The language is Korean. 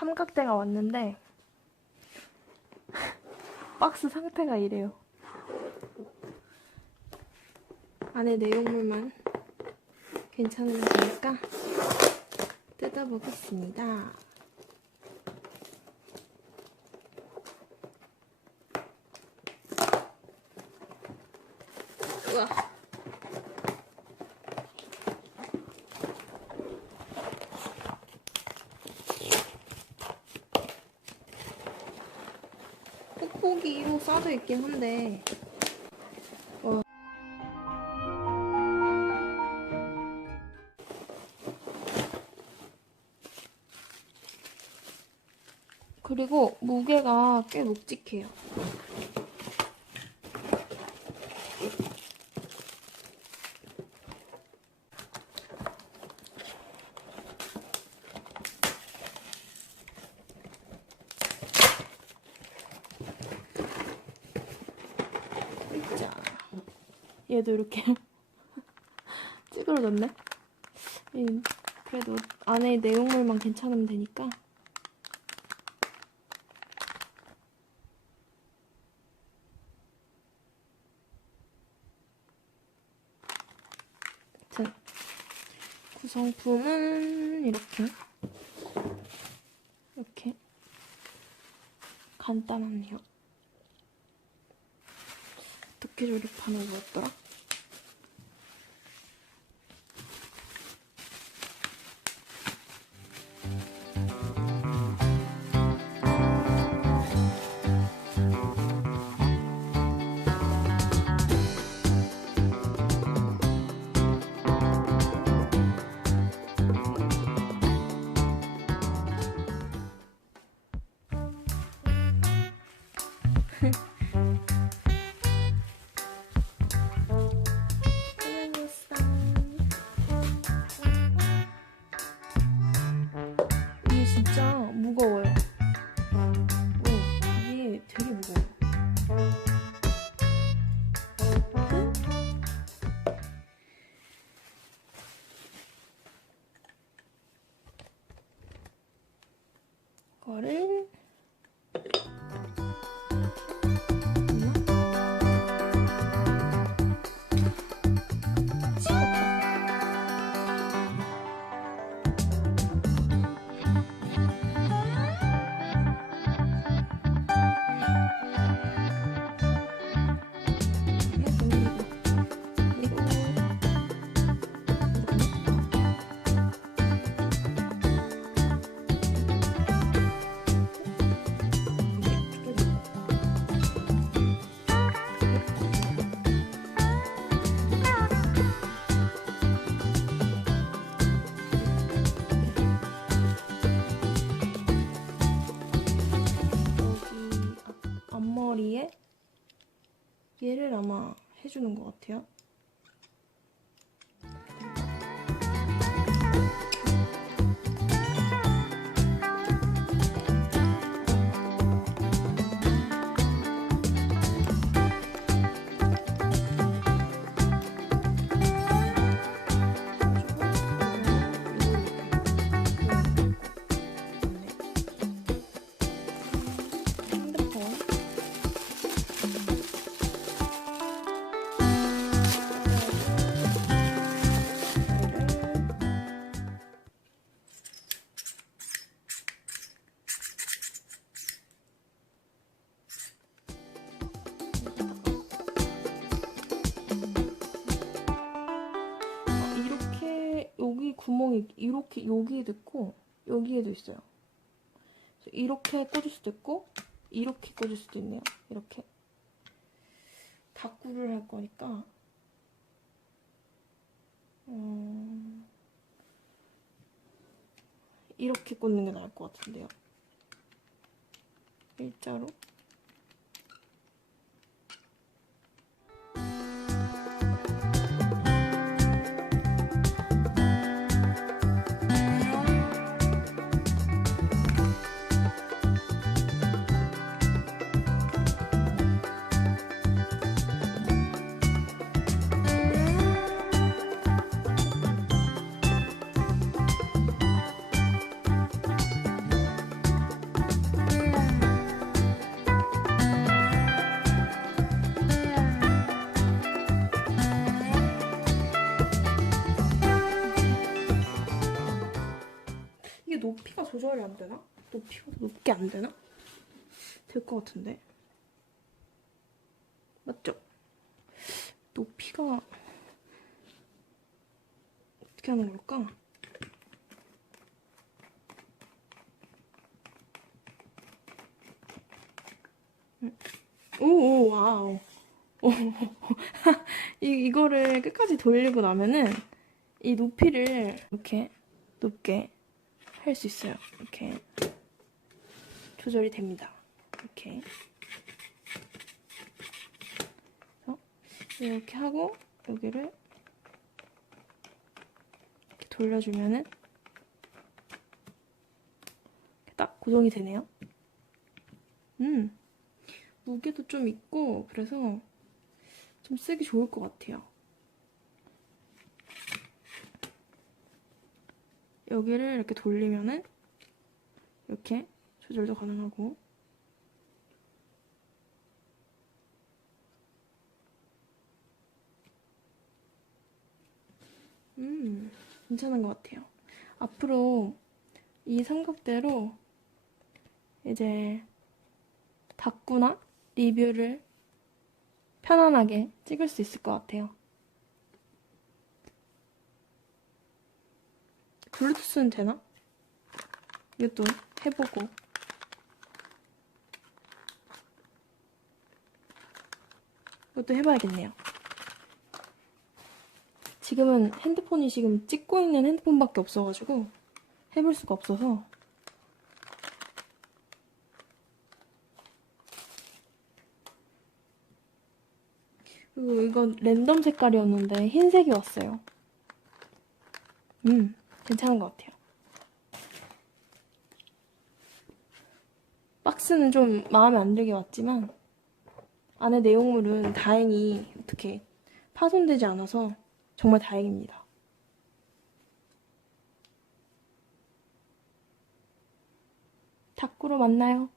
삼각대가 왔는데 박스 상태가 이래요. 안에 내용물만 괜찮으면 되니까 뜯어보겠습니다. 뽁뽁이로 싸져 있긴 한데 와. 그리고 무게가 꽤 묵직해요. 얘도 이렇게 찌그러졌네. 음, 그래도 안에 내용물만 괜찮으면 되니까. 자, 구성품은 이렇게 이렇게 간단하네요. 어떻게 조립하는 거였더라? 이게 진짜 얘를 아마 해주는 것 같아요. 이렇게 여기에도 있고 여기에도 있어요. 이렇게 꽂을 수도 있고 이렇게 꽂을 수도 있네요. 이렇게 다꾸를 할 거니까 음, 이렇게 꽂는 게 나을 것 같은데요. 일자로 높이가 조절이 안 되나? 높이가 더 높게 안 되나? 될 것 같은데. 맞죠? 높이가 어떻게 하는 걸까? 음. 오, 오, 와우. 오, 이, 이거를 끝까지 돌리고 나면은 이 높이를 이렇게 높게 할 수 있어요. 이렇게 조절이 됩니다. 이렇게. 이렇게 하고 여기를 이렇게 돌려주면은 딱 고정이 되네요. 음, 무게도 좀 있고 그래서 좀 쓰기 좋을 것 같아요. 여기를 이렇게 돌리면은 이렇게 조절도 가능하고 음 괜찮은 것 같아요. 앞으로 이 삼각대로 이제 다꾸나 리뷰를 편안하게 찍을 수 있을 것 같아요. 블루투스는 되나? 이것도 해보고. 이것도 해봐야겠네요. 지금은 핸드폰이 지금 찍고 있는 핸드폰밖에 없어가지고 해볼 수가 없어서 그리고 이건 랜덤 색깔이었는데 흰색이 왔어요. 음, 괜찮은 것 같아요. 박스는 좀 마음에 안 들게 왔지만 안에 내용물은 다행히 어떻게 파손되지 않아서 정말 다행입니다. 닭구로 만나요.